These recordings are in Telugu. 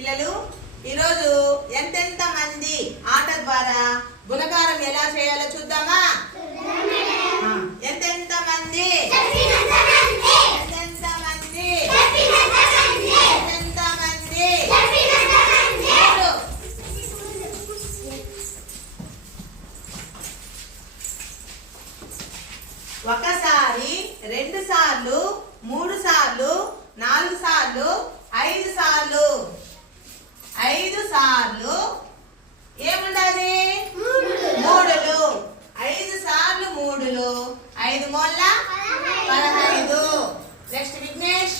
పిల్లలు ఈరోజు ఎంతెంత మంది ఆట ద్వారా గుణకారం ఎలా చేయాలో చూద్దామా? ఎంతెంత మంది ఎంతెంత మంది ఎంతెంత మంది ఒకసారి, 2 సార్లు, 3 సార్లు, 4 సార్లు, 5 సార్లు. 5 సార్లు ఏముండాలి? 3లు. 5 సార్లు 3లు. 5 మూల 15. నెక్స్ట్ విఘ్నేష్.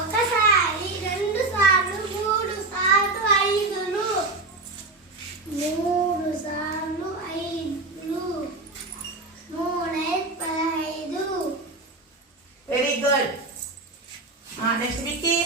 ఒకసారి, 2 సార్లు, 3 సార్లు, 5లు. 3 సార్లు 5లు. 3 5 15. Very good. Next Vicky.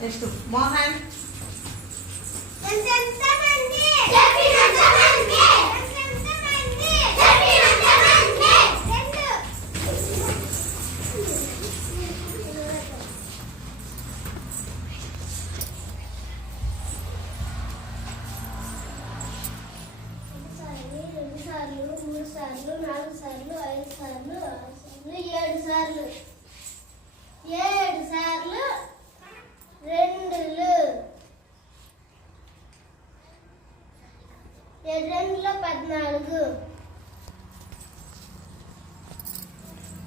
Next Mohan. సార్లు 4 సార్లు 5 సార్లు 6 సార్లు 7 సార్లు 2లు. 2 14.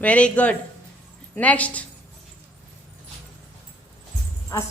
Very good. నెక్స్ట్